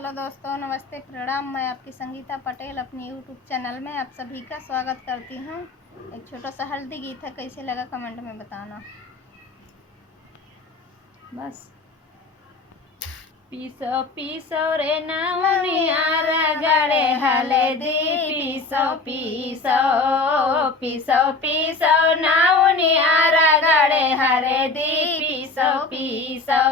Hello दोस्तों, नमस्ते, प्रणाम। मैं आपकी संगीता पटेल अपनी यूट्यूब चैनल में आप सभी का स्वागत करती हूँ। एक छोटा सा हल्दी गीत है, कैसे लगा कमेंट में बताना। बस पीसो पीसो रे नौनिया रगड़े हल्दी, पीसो पीसो पीसो पीसो नौनिया रगड़े हल्दी, पीसो पीसो।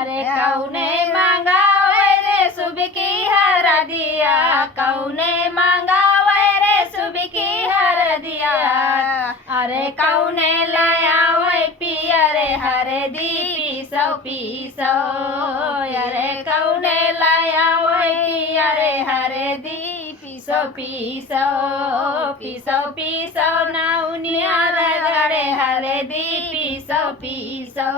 अरे कौने मंगावे रे सुबह की हर दिया, कौने मंगावे रे सुबह की हर दिया। अरे कौने लाया वही पिया रे हरदी, पीसो पीसो। अरे कौने लाया वही पिया रे हरदी, पीसो पीसो पीसो पीसो नौनिया रगड़े हरदी, पीसो पीसो।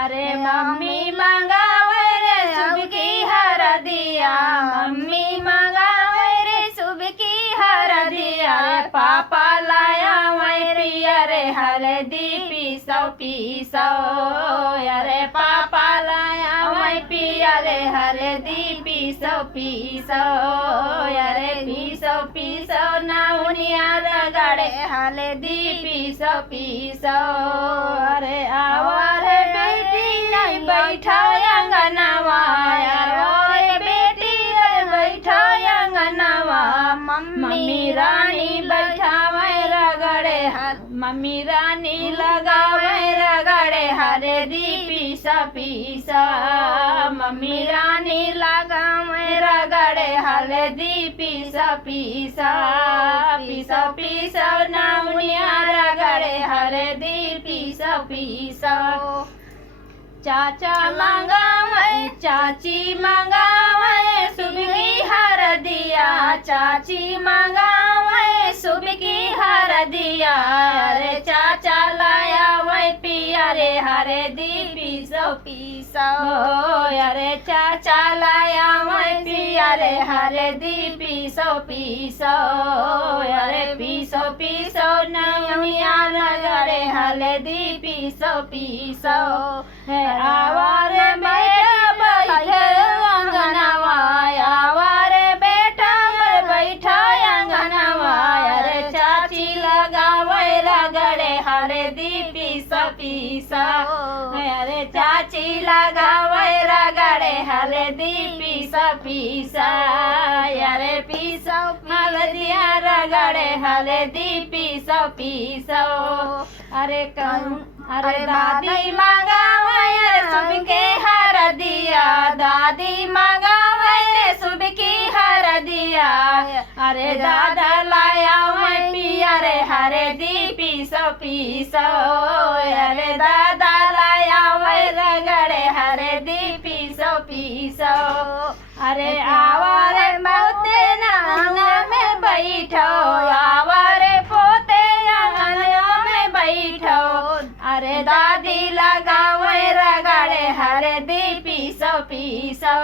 अरे मम्मी मंगावे रे सुबह की हर दिया, मम्मी मंगावे रे सुबह की हर दिया। पापा लाया वही पिया रे हल्दी, पीसो पीसो। अरे पापा लाया वही पिया रे हल्दी, पीसो पीसो। अरे पीसो पीसो नौनिया रगड़े हल्दी, पीसो पीसो। अरे आवारे बेटी नहीं बैठा अंगनवा, अरे बेटी बैठा अंगनवा। मम्मी रानी बैठावे रगड़े मम्मी रानी लगावे रगड़े हल्दी, पीसा पीसा। मम्मी रानी लगावे रगड़े हल्दी, पीसा पीसा पीसा पीसा नौनिया रगड़े हल्दी, पीसा पीसा। चाचा मंगावे चाची मंगावे सुबह की हर दिया, चाची मंगावे सुबह की हर दिया। अरे चाचा लाया वही पिया रे हरदी, पीसो पीसो। अरे चाचा लाया वही पिया रे हरदी, पीसो पीसो। अरे पीसो पीसो नौनिया रगड़े हल्दी, पीसो पीसो। आवारे बेटा बैठे अंगनवा, आवारे बेटा बैठा अंगनवा। अरे चाची लगावे रगड़े हल्दी, पीसो पीसो। अरे चाची लगावे रगड़े हल्दी, पीसो पीसो। अरे पीसो हल्दिया रगड़े हल्दी, पीसो पीसो। अरे अरे दादी मंगावे रे सुबह के हर दिया, दादी मंगावे रे सुबह की हर दिया। अरे दादा लाया वही पिया रे हरदी, पीसो पीसो। अरे दादा लाया वही रगड़े हरदी, पीसो पीसो। अरे आवारे पोते आंगन में बैठो, आवारे पोते आंगन में बैठो। अरे दादी लगावे रगड़े हल्दी, पीसो पीसो।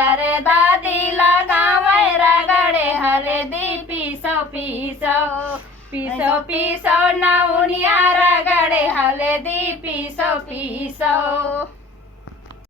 अरे दादी लगावे रगड़े हल्दी, पीसो पीसो पीसो पीसो नौनिया रगड़े हल्दी, पीसो पीसो।